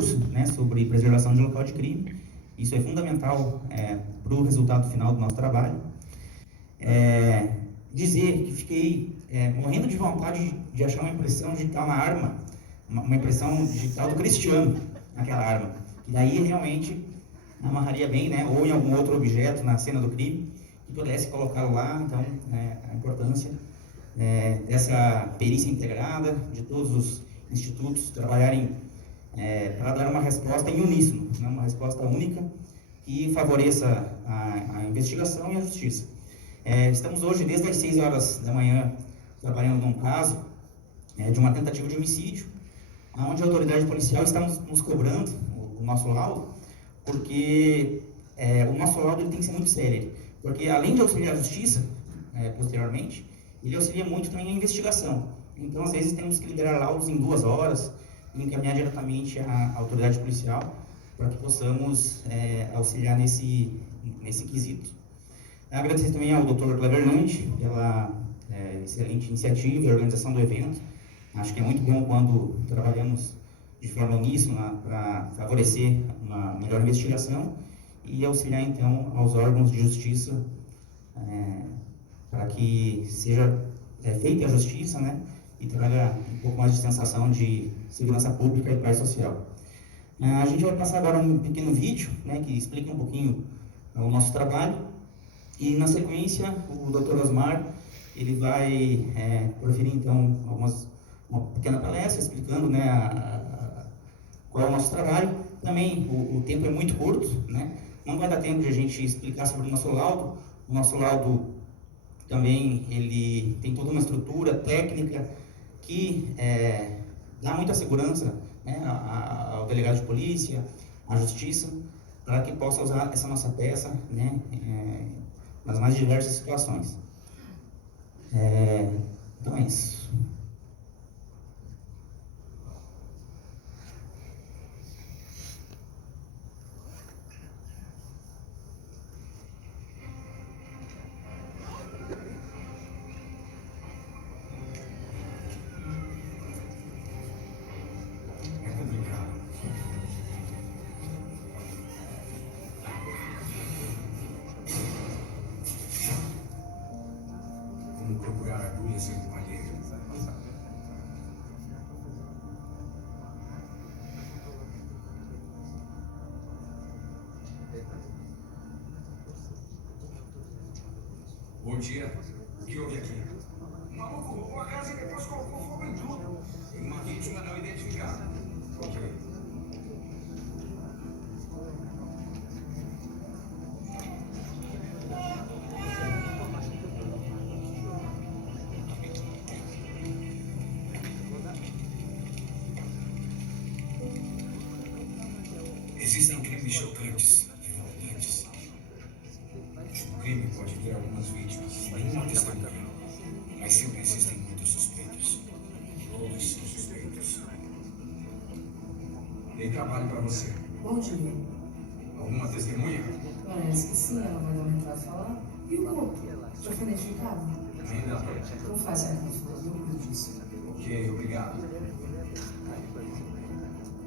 Né, sobre preservação de local de crime. Isso é fundamental para o resultado final do nosso trabalho. Dizer que fiquei morrendo de vontade de achar uma impressão digital na arma, uma impressão digital do Cristiano naquela arma, que daí realmente amarraria bem, né, ou em algum outro objeto na cena do crime, que pudesse colocá-lo lá. Então, a importância dessa perícia integrada, de todos os institutos trabalharem para dar uma resposta em uníssono, né, uma resposta única que favoreça a investigação e a justiça. Estamos hoje, desde as 6 horas da manhã, trabalhando num caso de uma tentativa de homicídio, onde a autoridade policial está nos cobrando o nosso laudo, porque o nosso laudo ele tem que ser muito sério, porque além de auxiliar a justiça, posteriormente, ele auxilia muito também a investigação. Então, às vezes, temos que liberar laudos em 2 horas e encaminhar diretamente à autoridade policial para que possamos auxiliar nesse quesito. Agradecer também ao Dr. Kleber Lund pela excelente iniciativa e organização do evento. Acho que é muito bom quando trabalhamos de forma uníssona para favorecer uma melhor investigação e auxiliar, então, aos órgãos de justiça para que seja feita a justiça, né, e traga um pouco mais de sensação de segurança pública e paz social. A gente vai passar agora um pequeno vídeo, né, que explica um pouquinho o nosso trabalho, e na sequência o Dr. Osmar ele vai proferir então uma pequena palestra explicando, né, qual é o nosso trabalho. Também o tempo é muito curto, né, não vai dar tempo de a gente explicar sobre o nosso laudo. O nosso laudo também ele tem toda uma estrutura técnica que dá muita segurança, né, ao delegado de polícia, à justiça, para que possa usar essa nossa peça, né, nas mais diversas situações. Então é isso. Como procurar agulhas em um palheiro. Bom dia. O que houve aqui? Um maluco roubou a casa e depois colocou fogo em tudo. E uma vítima não identificada. Ok. Existem crimes chocantes, revoltantes. O crime pode ter algumas vítimas, nenhuma testemunha, mas sempre existem muitos suspeitos. Todos são suspeitos. Tem trabalho para você. Bom dia. Alguma testemunha? Parece que sim, ela vai dar uma entrada e falar. E o corpo? Já foi identificado? Ainda não. Não faz sacrifício, eu cuido disso. Ok, obrigado.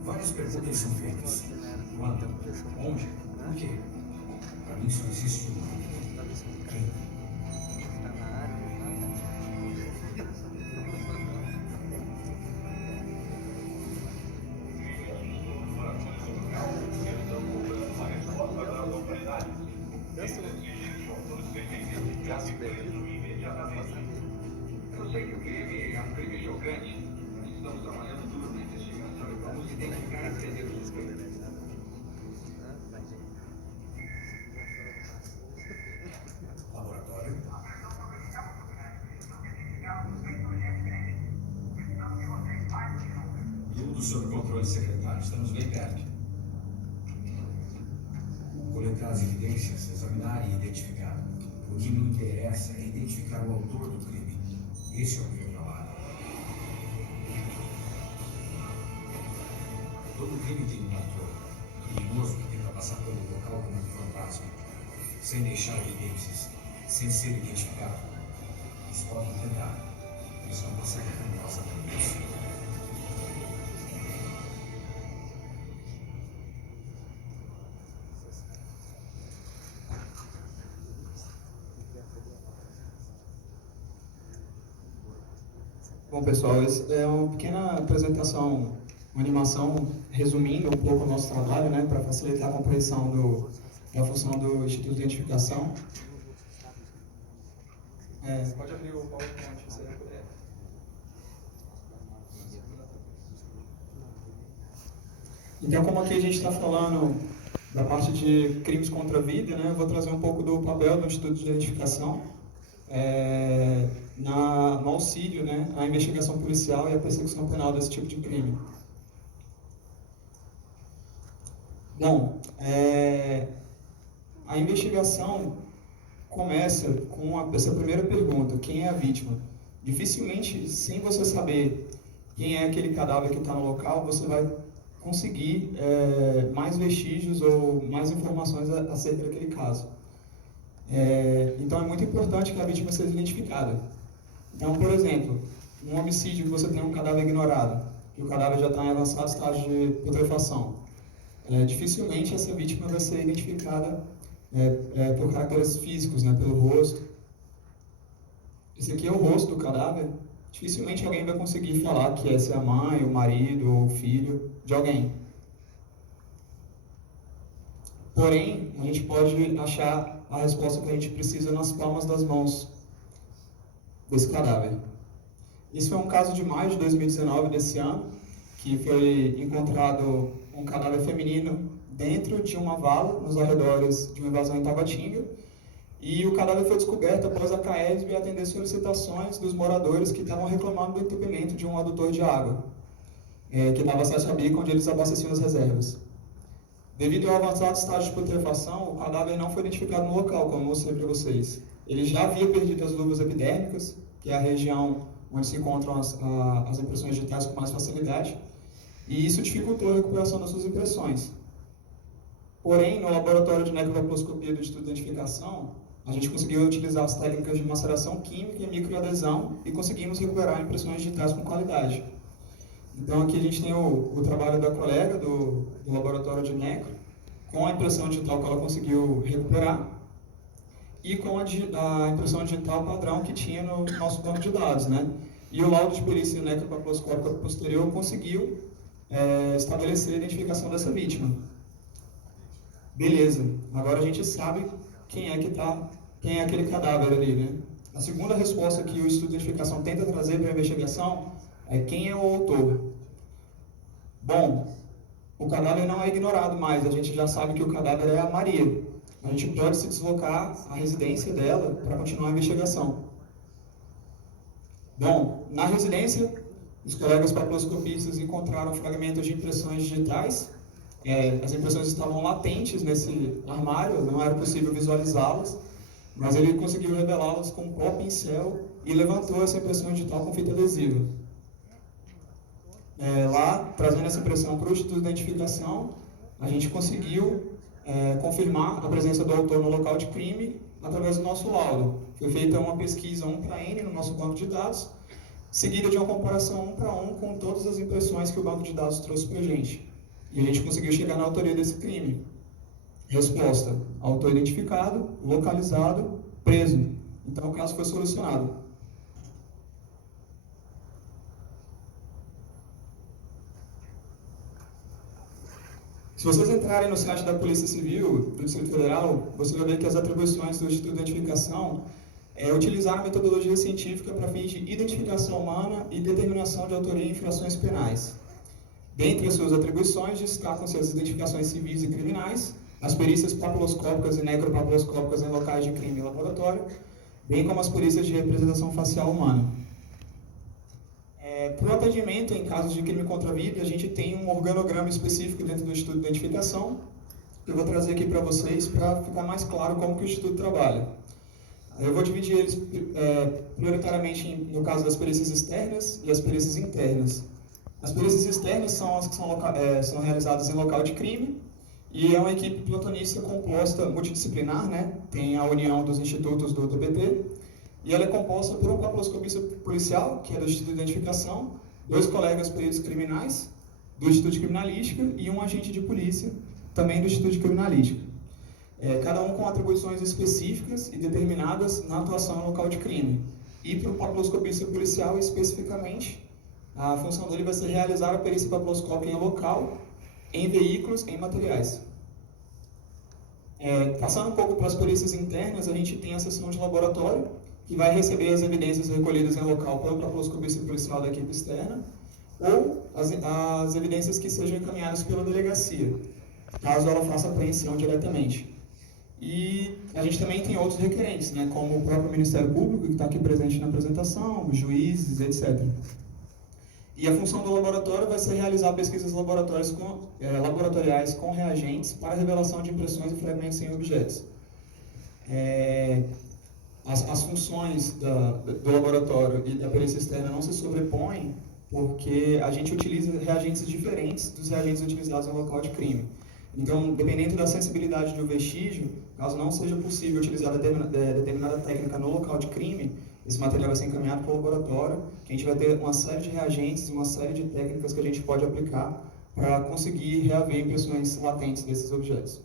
Várias perguntas são feitas. Quando? Onde? Por quê? Para mim só existe uma. Quem? Eu sei que o crime é um crime chocante. Nós estamos trabalhando duro na investigação e vamos identificar e prender os suspeitos. Laboratório. Tudo sob controle, secretário. Estamos bem perto. Coletar as evidências, examinar e identificar. O que me interessa é identificar o autor do crime. Esse é o meu trabalho. Todo crime tem um autor. Criminoso que tenta passar pelo local como um fantasma, sem deixar evidências, sem ser identificado. Eles podem tentar, eles não conseguem fazer isso. Bom, pessoal, essa é uma pequena apresentação, uma animação resumindo um pouco o nosso trabalho, né, para facilitar a compreensão da função do Instituto de Identificação. Pode abrir o PowerPoint, se você puder. Então, como aqui a gente está falando da parte de crimes contra a vida, né, eu vou trazer um pouco do papel do Instituto de Identificação no auxílio, né, à investigação policial e à persecução penal desse tipo de crime. Bom, a investigação começa com essa primeira pergunta: quem é a vítima? Dificilmente, sem você saber quem é aquele cadáver que está no local, você vai conseguir mais vestígios ou mais informações acerca daquele caso. Então é muito importante que a vítima seja identificada. Então, por exemplo, um homicídio que você tem um cadáver ignorado, que o cadáver já está em avançado estágio de putrefação, dificilmente essa vítima vai ser identificada por caracteres físicos, né, pelo rosto. Esse aqui é o rosto do cadáver. Dificilmente alguém vai conseguir falar que essa é a mãe, o marido ou o filho de alguém. Porém, a gente pode achar a resposta que a gente precisa nas palmas das mãos desse cadáver. Isso é um caso de maio de 2019, desse ano, que foi encontrado um cadáver feminino dentro de uma vala nos arredores de uma invasão em Tabatinga, e o cadáver foi descoberto após a CAESB atender solicitações dos moradores que estavam reclamando do entupimento de um adutor de água, que dava acesso a bico onde eles abasteciam as reservas. Devido ao avançado estágio de putrefação, o cadáver não foi identificado no local, como eu mostrei para vocês. Ele já havia perdido as luvas epidérmicas, que é a região onde se encontram as impressões digitais com mais facilidade, e isso dificultou a recuperação das suas impressões. Porém, no laboratório de necrovapiloscopia do Instituto de Identificação, a gente conseguiu utilizar as técnicas de maceração química e microadesão e conseguimos recuperar impressões digitais com qualidade. Então aqui a gente tem o trabalho da colega do laboratório de necro, com a impressão digital que ela conseguiu recuperar e com a impressão digital padrão que tinha no nosso banco de dados, né? E o laudo de perícia necropapiloscópica posterior conseguiu estabelecer a identificação dessa vítima. Beleza, agora a gente sabe quem é aquele cadáver ali, né? A segunda resposta que o Instituto de Identificação tenta trazer para a investigação é quem é o autor. Bom, o cadáver não é ignorado mais, a gente já sabe que o cadáver é a Maria. A gente pode se deslocar à residência dela para continuar a investigação. Bom, na residência, os colegas papiloscopistas encontraram fragmentos de impressões digitais. As impressões estavam latentes nesse armário, não era possível visualizá-las, mas ele conseguiu revelá-las com um pó pincel e levantou essa impressão digital com fita adesiva. Lá, trazendo essa impressão para o Instituto de Identificação, a gente conseguiu confirmar a presença do autor no local de crime através do nosso laudo. Foi feita uma pesquisa 1 para N no nosso banco de dados, seguida de uma comparação 1 para 1 com todas as impressões que o banco de dados trouxe para a gente. E a gente conseguiu chegar na autoria desse crime. Resposta: autor identificado, localizado, preso. Então o caso foi solucionado. Se vocês entrarem no site da Polícia Civil do Distrito Federal, você vai ver que as atribuições do Instituto de Identificação utilizar a metodologia científica para fins de identificação humana e determinação de autoria em infrações penais. Dentre as suas atribuições, destacam-se as identificações civis e criminais, as perícias papiloscópicas e necropapiloscópicas em locais de crime e laboratório, bem como as perícias de representação facial humana. Para o atendimento em casos de crime contra a vida, a gente tem um organograma específico dentro do Instituto de Identificação, que eu vou trazer aqui para vocês para ficar mais claro como que o Instituto trabalha. Eu vou dividir eles prioritariamente no caso das perícias externas e as perícias internas. As perícias externas são as que são realizadas em local de crime, e é uma equipe plantonista composta, multidisciplinar, né? Tem a união dos institutos do DPT, e ela é composta por um papiloscopista policial, que é do Instituto de Identificação, 2 colegas peritos criminais, do Instituto de Criminalística, e um agente de polícia, também do Instituto de Criminalística. Cada um com atribuições específicas e determinadas na atuação no local de crime. E para o papiloscopista policial, especificamente, a função dele vai ser realizar a perícia papiloscópica em local, em veículos, em materiais. Passando um pouco para as perícias internas, a gente tem a seção de laboratório, que vai receber as evidências recolhidas em local pelo papiloscopista policial da equipe externa, ou as evidências que sejam encaminhadas pela delegacia, caso ela faça apreensão diretamente. E a gente também tem outros requerentes, né, como o próprio Ministério Público, que está aqui presente na apresentação, os juízes, etc. E a função do laboratório vai ser realizar pesquisas laboratoriais com reagentes para revelação de impressões e fragmentos em objetos. As funções do laboratório e da perícia externa não se sobrepõem, porque a gente utiliza reagentes diferentes dos reagentes utilizados no local de crime. Então, dependendo da sensibilidade do vestígio, caso não seja possível utilizar determinada técnica no local de crime, esse material vai ser encaminhado para o laboratório, que a gente vai ter uma série de reagentes e uma série de técnicas que a gente pode aplicar para conseguir reaver impressões latentes desses objetos.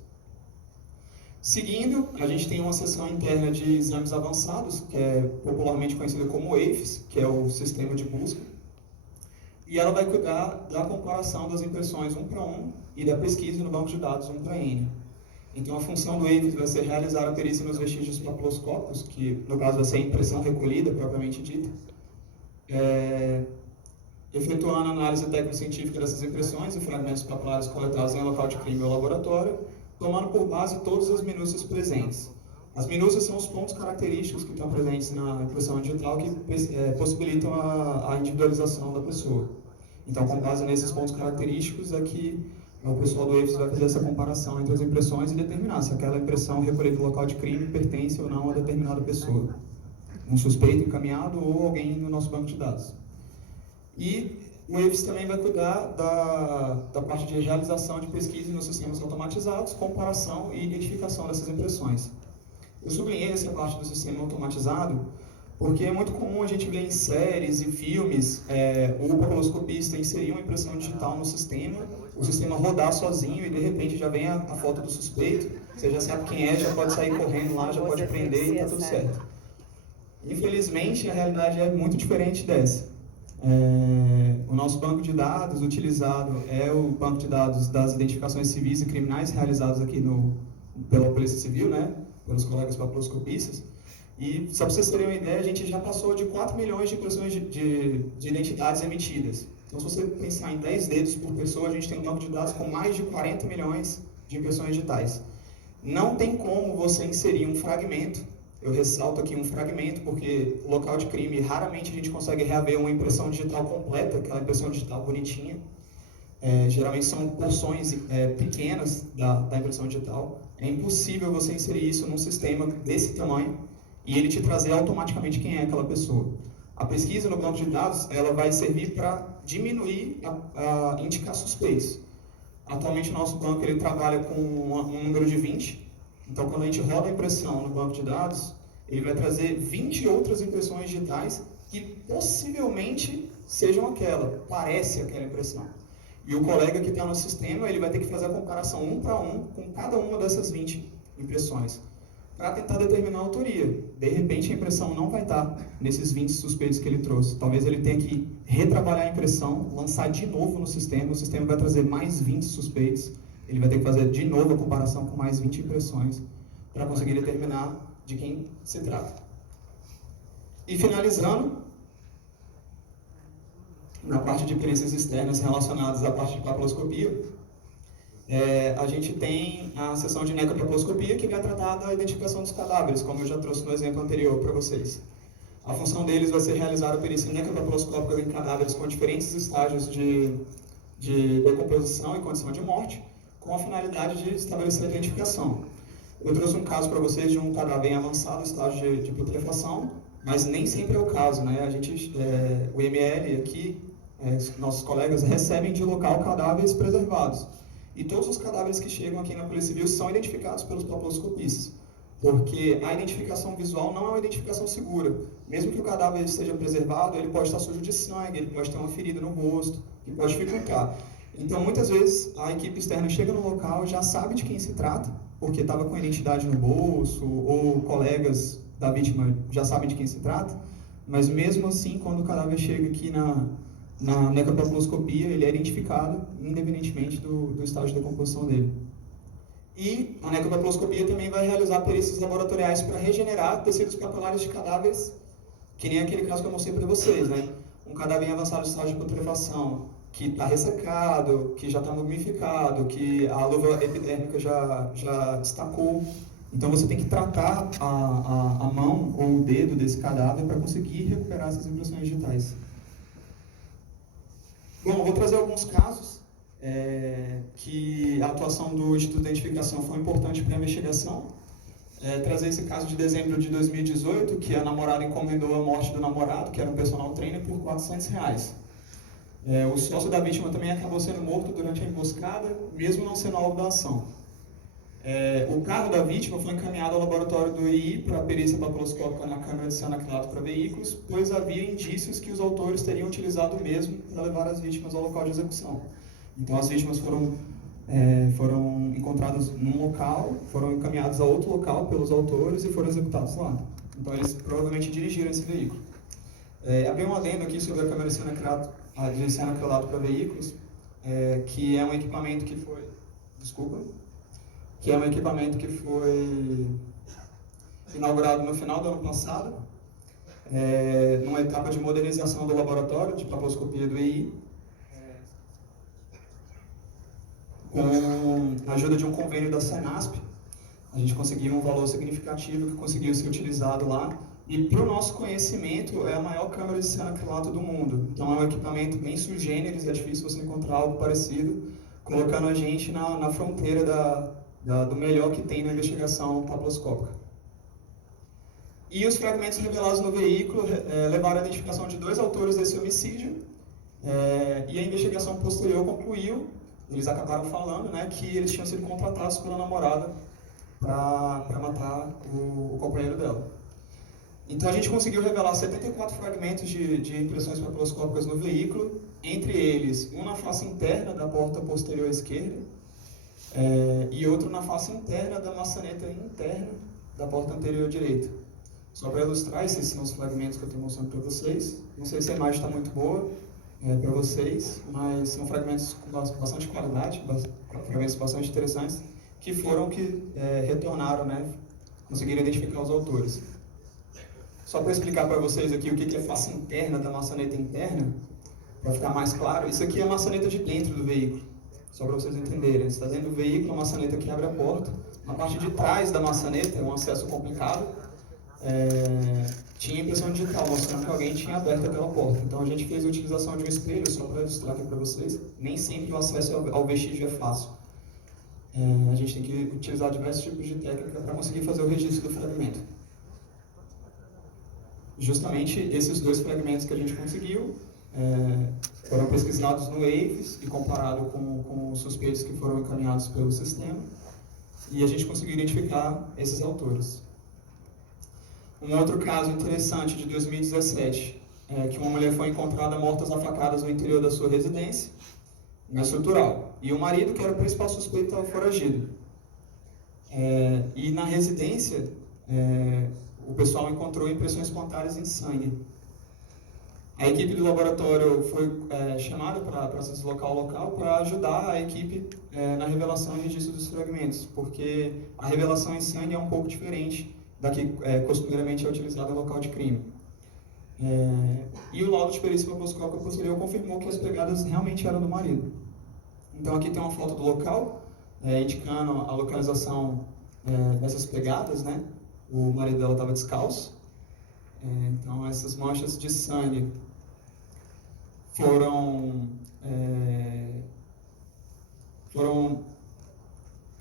Seguindo, a gente tem uma seção interna de exames avançados, que é popularmente conhecida como EIFS, que é o sistema de busca, e ela vai cuidar da comparação das impressões 1 para 1 e da pesquisa no banco de dados 1 para N. Então, a função do EIFS vai ser realizar a perícia nos vestígios papiloscópicos, que no caso vai ser a impressão recolhida, propriamente dita, efetuando a análise técnico-científica dessas impressões e fragmentos papilares coletados em local de crime ou laboratório, tomando por base todas as minúcias presentes. As minúcias são os pontos característicos que estão presentes na impressão digital que possibilitam a individualização da pessoa. Então, com base nesses pontos característicos, é que o pessoal do EIFS vai fazer essa comparação entre as impressões e determinar se aquela impressão recolhida do local de crime pertence ou não a determinada pessoa. Um suspeito encaminhado ou alguém no nosso banco de dados. E o EIFS também vai cuidar da parte de realização de pesquisa nos sistemas automatizados, comparação e identificação dessas impressões. Eu sublinhei essa parte do sistema automatizado porque é muito comum a gente ver em séries e filmes o papiloscopista inserir uma impressão digital no sistema, o sistema rodar sozinho e de repente já vem a foto do suspeito, você já sabe quem é, já pode sair correndo lá, já pode prender e está tudo certo. Infelizmente, a realidade é muito diferente dessa. O nosso banco de dados utilizado é o banco de dados das identificações civis e criminais realizados aqui pela Polícia Civil, né, pelos colegas papiloscopistas. E, só para vocês terem uma ideia, a gente já passou de 4 milhões de impressões de identidades emitidas. Então, se você pensar em 10 dedos por pessoa, a gente tem um banco de dados com mais de 40 milhões de impressões digitais. Não tem como você inserir um fragmento, eu ressalto aqui um fragmento, porque local de crime, raramente a gente consegue reaver uma impressão digital completa, aquela impressão digital bonitinha. Geralmente são porções pequenas da impressão digital. É impossível você inserir isso num sistema desse tamanho e ele te trazer automaticamente quem é aquela pessoa. A pesquisa no banco de dados ela vai servir para diminuir, indicar suspeitos. Atualmente o nosso banco ele trabalha com um número de 20. Então, quando a gente roda a impressão no banco de dados, ele vai trazer 20 outras impressões digitais que possivelmente sejam parece aquela impressão. E o colega que está no sistema, ele vai ter que fazer a comparação 1 para 1 com cada uma dessas 20 impressões, para tentar determinar a autoria. De repente, a impressão não vai estar nesses 20 suspeitos que ele trouxe. Talvez ele tenha que retrabalhar a impressão, lançar de novo no sistema, o sistema vai trazer mais 20 suspeitos, ele vai ter que fazer de novo a comparação com mais 20 impressões para conseguir determinar de quem se trata. E finalizando, na parte de perícias externas relacionadas à parte de papiloscopia, a gente tem a seção de necropapiloscopia que vai tratar da identificação dos cadáveres, como eu já trouxe no exemplo anterior para vocês. A função deles vai ser realizar a perícia necropapiloscópica em cadáveres com diferentes estágios de decomposição e condição de morte, com a finalidade de estabelecer a identificação. Eu trouxe um caso para vocês de um cadáver em avançado estágio de putrefação, mas nem sempre é o caso, né? O IML aqui, nossos colegas recebem de local cadáveres preservados. E todos os cadáveres que chegam aqui na Polícia Civil são identificados pelos papiloscopistas, porque a identificação visual não é uma identificação segura. Mesmo que o cadáver esteja preservado, ele pode estar sujo de sangue, ele pode ter uma ferida no rosto, que pode dificultar. Então, muitas vezes, a equipe externa chega no local, já sabe de quem se trata, porque estava com a identidade no bolso, ou colegas da vítima já sabem de quem se trata, mas mesmo assim, quando o cadáver chega aqui na necropapiloscopia, ele é identificado independentemente do estágio de decomposição dele. E a necropapiloscopia também vai realizar perícias laboratoriais para regenerar tecidos papulares de cadáveres, que nem aquele caso que eu mostrei para vocês, né? Um cadáver em avançado estágio de putrefação, que está ressecado, que já está mumificado, que a luva epidérmica já destacou. Então você tem que tratar a mão ou o dedo desse cadáver para conseguir recuperar essas impressões digitais. Bom, vou trazer alguns casos que a atuação do Instituto de Identificação foi importante para a investigação. Trazer esse caso de dezembro de 2018, que a namorada encomendou a morte do namorado, que era um personal trainer, por R$400. O sócio da vítima também acabou sendo morto durante a emboscada, mesmo não sendo alvo da ação. O carro da vítima foi encaminhado ao laboratório do EI para a perícia papiloscópica na câmara de cianoacrilato para veículos, pois havia indícios que os autores teriam utilizado o mesmo para levar as vítimas ao local de execução. Então as vítimas foram encontradas num local, foram encaminhadas a outro local pelos autores e foram executados lá. Então eles provavelmente dirigiram esse veículo. Havia um adendo aqui sobre a câmara de cianoacrilato para veículos, que é um equipamento que foi... que é um equipamento que foi inaugurado no final do ano passado, numa etapa de modernização do laboratório de papiloscopia do EI, com a ajuda de um convênio da Senasp. A gente conseguiu um valor significativo que conseguiu ser utilizado lá, e para o nosso conhecimento é a maior câmara de cianoacrilato do mundo. Então é um equipamento bem sui generis, é difícil você encontrar algo parecido, colocando a gente na fronteira do melhor que tem na investigação papiloscópica. E os fragmentos revelados no veículo levaram à identificação de 2 autores desse homicídio, e a investigação posterior concluiu, eles acabaram falando, né, que eles tinham sido contratados pela namorada para matar o companheiro dela. Então a gente conseguiu revelar 74 fragmentos de impressões papiloscópicas no veículo, entre eles um na face interna da porta posterior esquerda, e outro na face interna da maçaneta interna da porta anterior direita. Só para ilustrar, esses são os fragmentos que eu estou mostrando para vocês. Não sei se a imagem está muito boa para vocês, mas são fragmentos com bastante qualidade, fragmentos bastante interessantes, que foram que retornaram, né, conseguiram identificar os autores. Só para explicar para vocês aqui o que é face interna da maçaneta interna, para ficar mais claro, isso aqui é a maçaneta de dentro do veículo. Só para vocês entenderem, você está dentro do veículo, a maçaneta que abre a porta. Na parte de trás da maçaneta, é um acesso complicado, tinha impressão digital, mostrando que alguém tinha aberto aquela porta. Então a gente fez a utilização de um espelho, só para ilustrar aqui para vocês. Nem sempre o acesso ao vestígio é fácil. A gente tem que utilizar diversos tipos de técnica para conseguir fazer o registro do fragmento. Justamente esses 2 fragmentos que a gente conseguiu foram pesquisados no AVES e comparado com os suspeitos que foram encaminhados pelo sistema, e a gente conseguiu identificar esses autores. Um outro caso interessante de 2017 é que uma mulher foi encontrada morta a facadas no interior da sua residência, na estrutural, e o marido, que era o principal suspeito, estava foragido. E na residência, o pessoal encontrou impressões espontâneas em sangue. A equipe do laboratório foi chamada para se deslocar ao local para ajudar a equipe na revelação e registro dos fragmentos, porque a revelação em sangue é um pouco diferente da que costumeiramente é utilizada no local de crime. E o laudo de perícia papiloscópica posterior confirmou que as pegadas realmente eram do marido. Então aqui tem uma foto do local, indicando a localização dessas pegadas, né? O marido dela estava descalço. Então essas manchas de sangue foram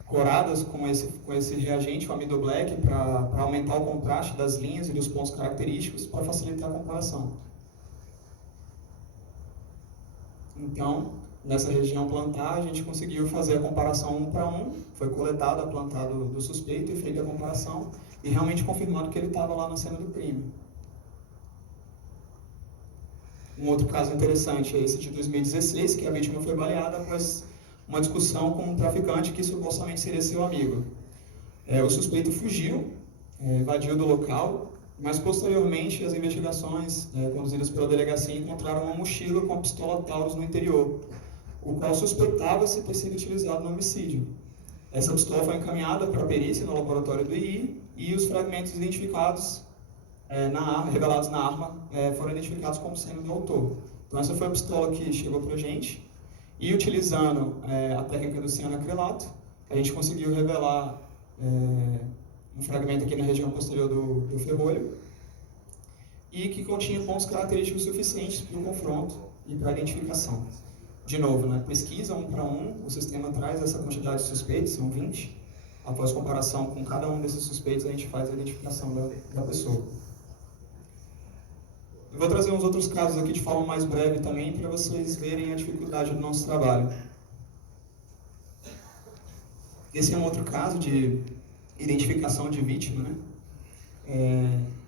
coradas com esse reagente, o amido black, para aumentar o contraste das linhas e dos pontos característicos para facilitar a comparação. Então, nessa região plantar, a gente conseguiu fazer a comparação 1 para 1, foi coletada a plantar do suspeito e feita a comparação, e realmente confirmado que ele estava lá na cena do crime. Um outro caso interessante é esse de 2016, que a vítima foi baleada após uma discussão com um traficante que supostamente seria seu amigo. O suspeito fugiu, evadiu do local, Mas, posteriormente, as investigações conduzidas pela delegacia encontraram uma mochila com a pistola Taurus no interior, o qual suspeitava-se ter sido utilizado no homicídio. Essa pistola foi encaminhada para a perícia no laboratório do II e os fragmentos identificados, revelados na arma, foram identificados como sendo do autor. Então, essa foi a pistola que chegou para a gente, e utilizando a técnica do cianoacrilato, a gente conseguiu revelar um fragmento aqui na região posterior do ferrolho, e que continha pontos característicos suficientes para o confronto e para a identificação. De novo, pesquisa 1 para 1, o sistema traz essa quantidade de suspeitos, são 20. Após comparação com cada um desses suspeitos, a gente faz a identificação da pessoa. Eu vou trazer uns outros casos aqui de forma mais breve também, para vocês verem a dificuldade do nosso trabalho. Esse é um outro caso de identificação de vítima,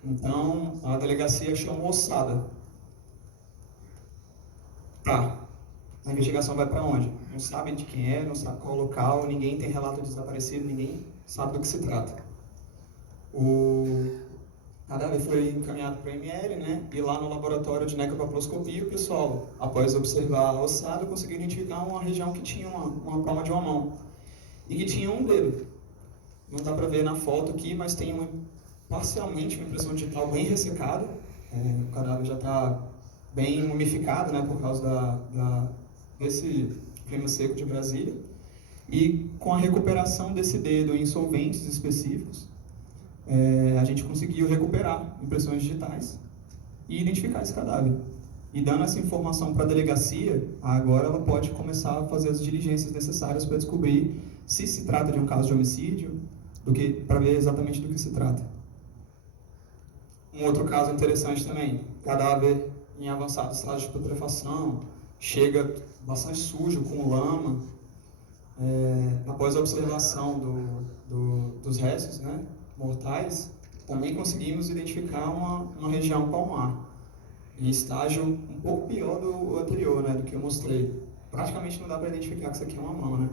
Então, a delegacia chamou ossada. Tá. A investigação vai para onde? Não sabem de quem é, não sabe qual o local, ninguém tem relato de desaparecido, ninguém sabe do que se trata. O cadáver foi encaminhado para a ML, e lá no laboratório de necropaploscopia, o pessoal, após observar a ossada, conseguiu identificar uma região que tinha uma palma de uma mão e que tinha um dedo. Não dá para ver na foto aqui, mas tem parcialmente uma impressão digital bem ressecada. O cadáver já está bem mumificado, por causa desse clima seco de Brasília. E com a recuperação desse dedo em solventes específicos, a gente conseguiu recuperar impressões digitais e identificar esse cadáver. E dando essa informação para a delegacia, agora ela pode começar a fazer as diligências necessárias para descobrir se se trata de um caso de homicídio, para ver exatamente do que se trata. Um outro caso interessante também, cadáver em avançado estágio de putrefação, chega bastante sujo, com lama. Após a observação dos restos mortais, também conseguimos identificar uma região palmar, em estágio um pouco pior do anterior, do que eu mostrei. Praticamente não dá para identificar que isso aqui é uma mão,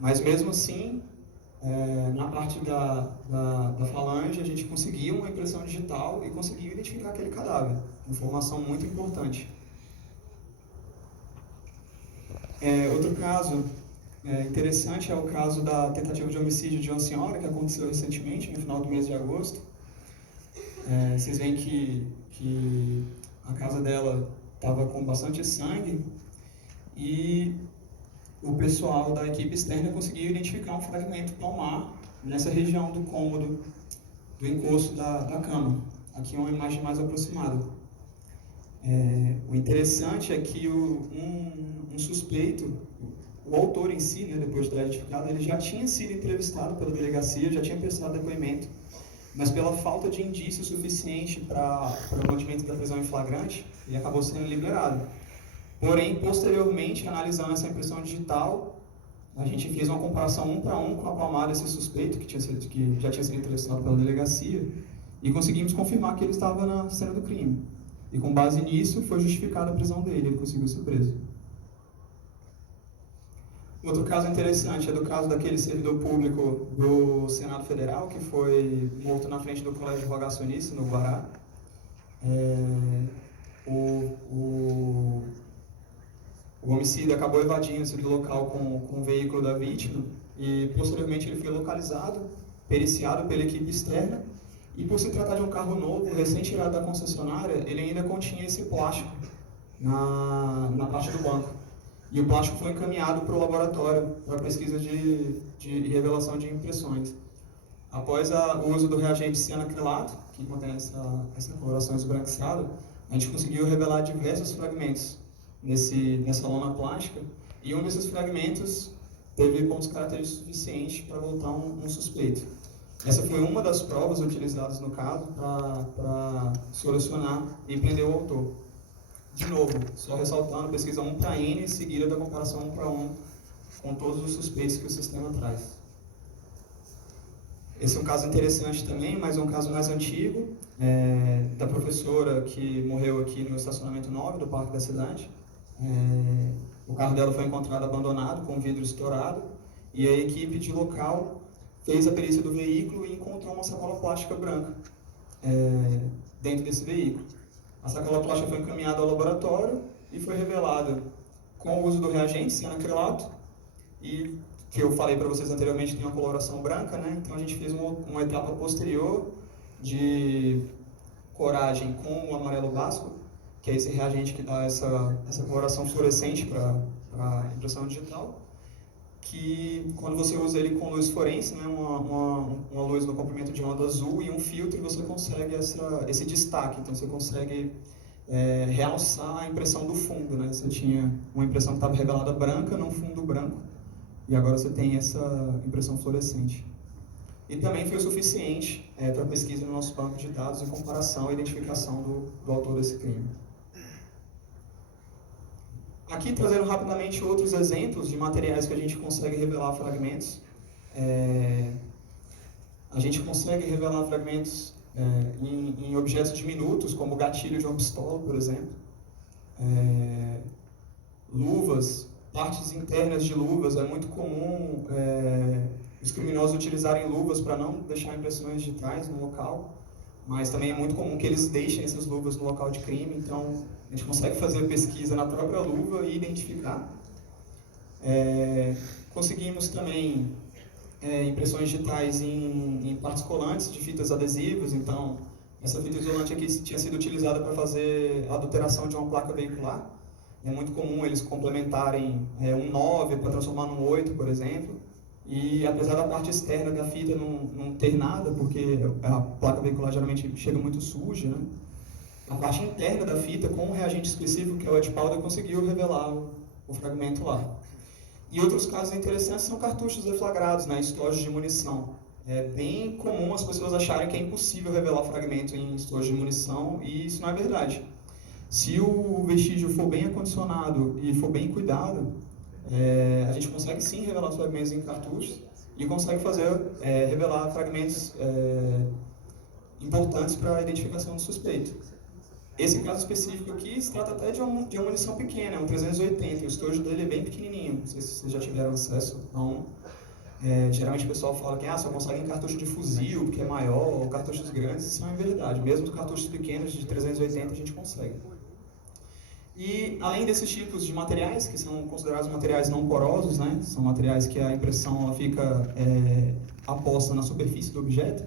Mas mesmo assim, na parte da falange, a gente conseguiu uma impressão digital e conseguiu identificar aquele cadáver. Informação muito importante. Outro caso interessante é o caso da tentativa de homicídio de uma senhora, que aconteceu recentemente, no final do mês de agosto. Vocês veem que a casa dela estava com bastante sangue e o pessoal da equipe externa conseguiu identificar um fragmento palmar nessa região do cômodo, do encosto da cama. Aqui é uma imagem mais aproximada. O interessante é que um suspeito, o autor em si, depois de ter identificado, ele já tinha sido entrevistado pela delegacia, já tinha prestado depoimento, mas pela falta de indício suficiente para o mantimento da prisão em flagrante, ele acabou sendo liberado. Porém, posteriormente, analisando essa impressão digital, a gente fez uma comparação 1 para 1 com a palmar desse suspeito, que já tinha sido entrevistado pela delegacia, e conseguimos confirmar que ele estava na cena do crime. E com base nisso, foi justificada a prisão dele, ele conseguiu ser preso. Outro caso interessante é do caso daquele servidor público do Senado Federal, que foi morto na frente do Colégio Rogacionista, no Guará. O homicida acabou evadindo-se do local com o veículo da vítima e, posteriormente, ele foi localizado, periciado pela equipe externa e, por se tratar de um carro novo, recém-tirado da concessionária, ele ainda continha esse plástico na parte do banco. E o plástico foi encaminhado para o laboratório para pesquisa de revelação de impressões. Após o uso do reagente cianoacrilato, que contém essa coloração esbranquiçada, a gente conseguiu revelar diversos fragmentos nessa lona plástica, e um desses fragmentos teve pontos característicos suficientes para voltar um suspeito. Essa foi uma das provas utilizadas no caso para solucionar e prender o autor. De novo, só ressaltando, pesquisa 1 para N, seguida da comparação 1 para 1 com todos os suspeitos que o sistema traz. Esse é um caso interessante também, mas é um caso mais antigo, da professora que morreu aqui no estacionamento 9 do Parque da Cidade. O carro dela foi encontrado abandonado, com o vidro estourado, e a equipe de local fez a perícia do veículo e encontrou uma sacola plástica branca dentro desse veículo. A sacola plástica foi encaminhada ao laboratório e foi revelada com o uso do reagente cianacrilato, e que eu falei para vocês anteriormente tem uma coloração branca, né? Então a gente fez uma etapa posterior de coragem com o amarelo basco, que é esse reagente que dá essa coloração fluorescente para a impressão digital, que quando você usa ele com luz forense, né, uma luz no comprimento de onda azul e um filtro, você consegue esse destaque. Então você consegue realçar a impressão do fundo, né? Você tinha uma impressão que estava revelada branca num fundo branco, e agora você tem essa impressão fluorescente. E também foi o suficiente para pesquisa no nosso banco de dados em comparação e identificação do autor desse crime. Aqui trazendo rapidamente outros exemplos de materiais que a gente consegue revelar fragmentos. A gente consegue revelar fragmentos em objetos diminutos, como o gatilho de uma pistola, por exemplo. Luvas, partes internas de luvas. É muito comum os criminosos utilizarem luvas para não deixar impressões digitais no local, mas também é muito comum que eles deixem essas luvas no local de crime, então a gente consegue fazer a pesquisa na própria luva e identificar. Conseguimos também impressões digitais em partes colantes de fitas adesivas. Então essa fita isolante aqui tinha sido utilizada para fazer a adulteração de uma placa veicular. É muito comum eles complementarem um 9 para transformar num 8, por exemplo. E apesar da parte externa da fita não ter nada, porque a placa veicular geralmente chega muito suja, né? A parte interna da fita, com um reagente específico, que é o wet powder, conseguiu revelar o fragmento lá. E outros casos interessantes são cartuchos deflagrados, né, estojos de munição. É bem comum as pessoas acharem que é impossível revelar fragmento em estojos de munição, e isso não é verdade. Se o vestígio for bem acondicionado e for bem cuidado, a gente consegue sim revelar fragmentos em cartuchos e consegue revelar fragmentos importantes para a identificação do suspeito. Esse caso específico aqui se trata até de uma munição pequena, um 380, o estojo dele é bem pequenininho, não sei se vocês já tiveram acesso a um. Geralmente o pessoal fala que só consegue em cartucho de fuzil, porque é maior, ou cartuchos grandes. Isso não é verdade, mesmo os cartuchos pequenos de 380 a gente consegue. E além desses tipos de materiais, que são considerados materiais não porosos, né? São materiais que a impressão ela fica aposta na superfície do objeto,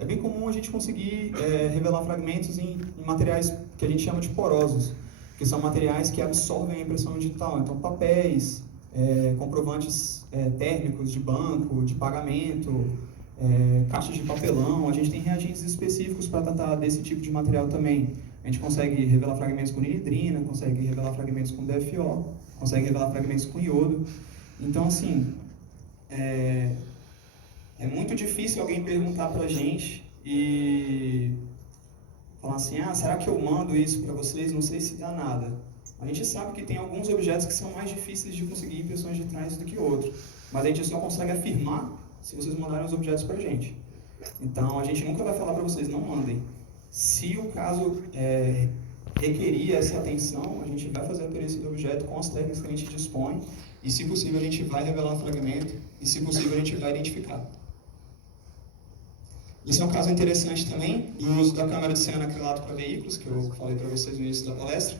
é bem comum a gente conseguir revelar fragmentos em materiais que a gente chama de porosos, que são materiais que absorvem a impressão digital. Então, papéis, comprovantes térmicos de banco, de pagamento, caixas de papelão. A gente tem reagentes específicos para tratar desse tipo de material também. A gente consegue revelar fragmentos com ninidrina, consegue revelar fragmentos com DFO, consegue revelar fragmentos com iodo. Então, assim, é muito difícil alguém perguntar para a gente e falar assim, será que eu mando isso para vocês? Não sei se dá nada. A gente sabe que tem alguns objetos que são mais difíceis de conseguir impressões digitais do que outros, mas a gente só consegue afirmar se vocês mandarem os objetos para a gente. Então, a gente nunca vai falar para vocês, não mandem. Se o caso requerir essa atenção, a gente vai fazer a perícia do objeto com as técnicas que a gente dispõe, e se possível a gente vai revelar o fragmento, e se possível a gente vai identificar. Esse é um caso interessante também, do uso da câmara de cianacrilato para veículos, que eu falei para vocês no início da palestra.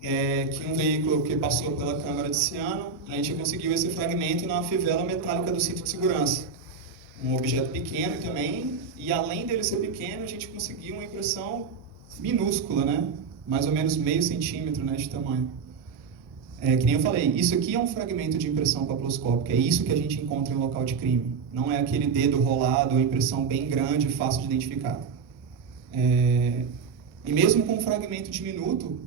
Que um veículo que passou pela câmara de ciano, a gente conseguiu esse fragmento na fivela metálica do cinto de segurança. Um objeto pequeno também, e além dele ser pequeno, a gente conseguiu uma impressão minúscula, né? Mais ou menos meio centímetro, né, de tamanho. Que nem eu falei, isso aqui é um fragmento de impressão papiloscópica, é isso que a gente encontra em um local de crime. Não é aquele dedo rolado, uma impressão bem grande e fácil de identificar. E mesmo com um fragmento diminuto,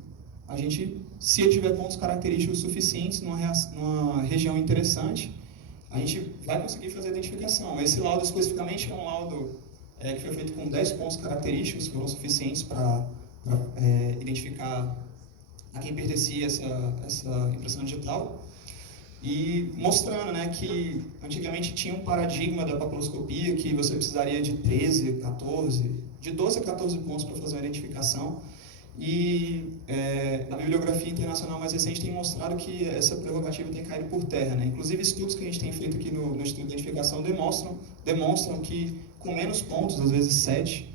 a gente, se tiver pontos característicos suficientes numa região interessante, a gente vai conseguir fazer a identificação. Esse laudo especificamente é um laudo que foi feito com 10 pontos característicos, que foram suficientes para identificar a quem pertencia essa impressão digital. E mostrando, né, que antigamente tinha um paradigma da papiloscopia que você precisaria de 13, 14, de 12 a 14 pontos para fazer uma identificação. E a bibliografia internacional mais recente tem mostrado que essa prerrogativa tem caído por terra, né? Inclusive, estudos que a gente tem feito aqui no Instituto de Identificação demonstram que com menos pontos, às vezes 7,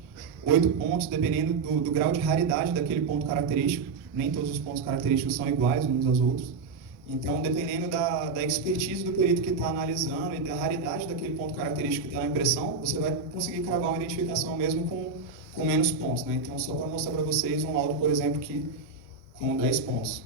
8 pontos, dependendo do grau de raridade daquele ponto característico, nem todos os pontos característicos são iguais uns aos outros. Então, dependendo da expertise do perito que está analisando e da raridade daquele ponto característico que está na impressão, você vai conseguir cravar uma identificação mesmo com menos pontos, né? Então, só para mostrar para vocês um laudo, por exemplo, que com 10 pontos.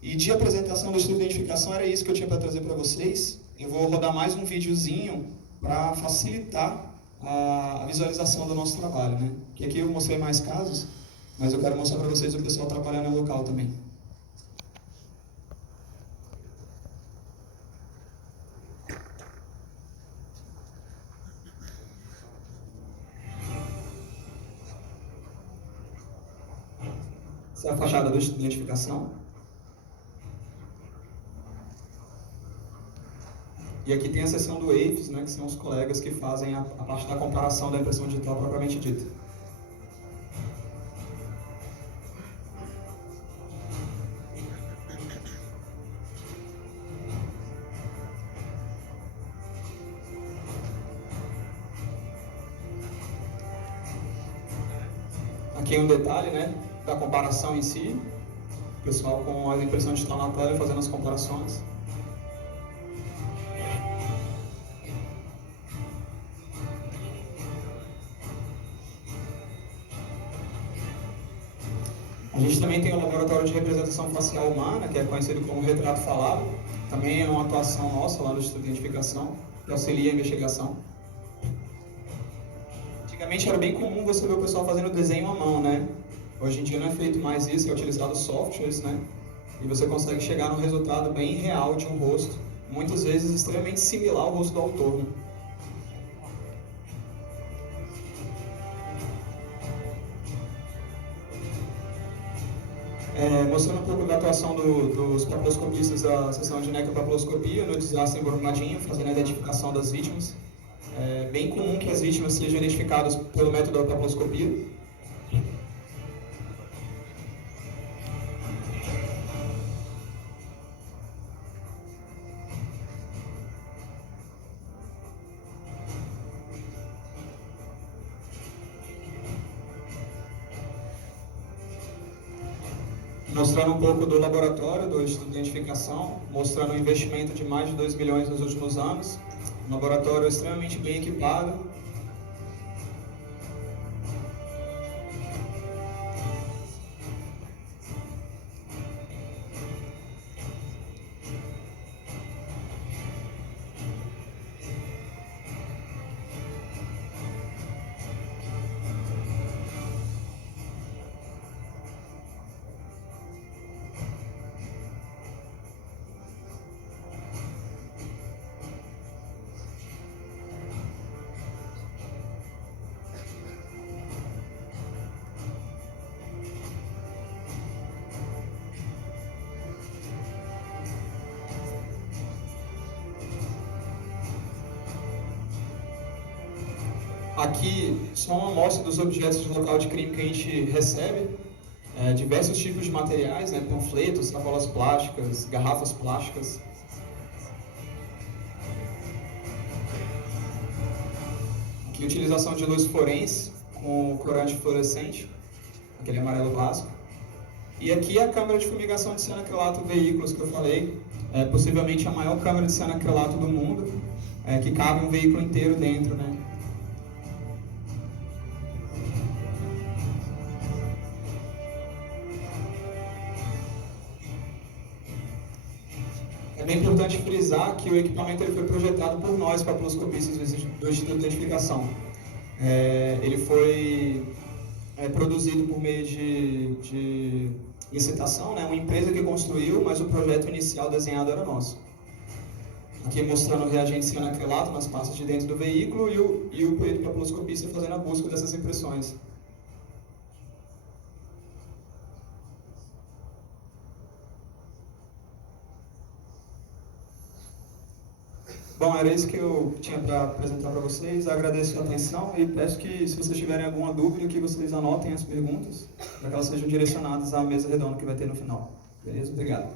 E de apresentação do estudo de identificação era isso que eu tinha para trazer para vocês. Eu vou rodar mais um videozinho para facilitar a visualização do nosso trabalho, né? Que aqui eu mostrei mais casos, mas eu quero mostrar para vocês o pessoal trabalhando no local também. Essa é a fachada do estudo de identificação. E aqui tem a seção do AFES, né, que são os colegas que fazem a parte da comparação da impressão digital propriamente dita. Aqui um detalhe, né, da comparação em si. O pessoal com a impressão digital na tela fazendo as comparações. A gente também tem o laboratório de representação facial humana, que é conhecido como retrato falado. Também é uma atuação nossa lá no Instituto de Identificação, que auxilia a investigação. Antigamente era bem comum você ver o pessoal fazendo desenho à mão, né? Hoje em dia não é feito mais isso, é utilizado softwares, né? E você consegue chegar num resultado bem real de um rosto, muitas vezes extremamente similar ao rosto do autor, né? Mostrando um pouco da atuação dos papiloscopistas da seção de necropapiloscopia no desastre em Brumadinho, fazendo a identificação das vítimas. É bem comum que as vítimas sejam identificadas pelo método da papiloscopia. Mostrando um pouco do laboratório, do Instituto de Identificação, mostrando um investimento de mais de 2 milhões nos últimos anos, um laboratório extremamente bem equipado. Aqui, só uma amostra dos objetos de local de crime que a gente recebe. Diversos tipos de materiais, né, panfletos, sacolas plásticas, garrafas plásticas. Aqui, utilização de luz forense com corante fluorescente, aquele amarelo básico. E aqui a câmera de fumigação de cianoacrilato veículos que eu falei, possivelmente a maior câmera de cianoacrilato do mundo, que cabe um veículo inteiro dentro, né? É bem importante frisar que o equipamento ele foi projetado por nós, papiloscopistas do Instituto de Identificação. Ele foi produzido por meio de licitação, né? Uma empresa que construiu, mas o projeto inicial desenhado era nosso. Aqui mostrando o reagente cianoacrilato nas pastas de dentro do veículo e o perito papiloscopista fazendo a busca dessas impressões. Bom, era isso que eu tinha para apresentar para vocês. Agradeço a atenção e peço que, se vocês tiverem alguma dúvida, que vocês anotem as perguntas, para que elas sejam direcionadas à mesa redonda que vai ter no final. Beleza? Obrigado.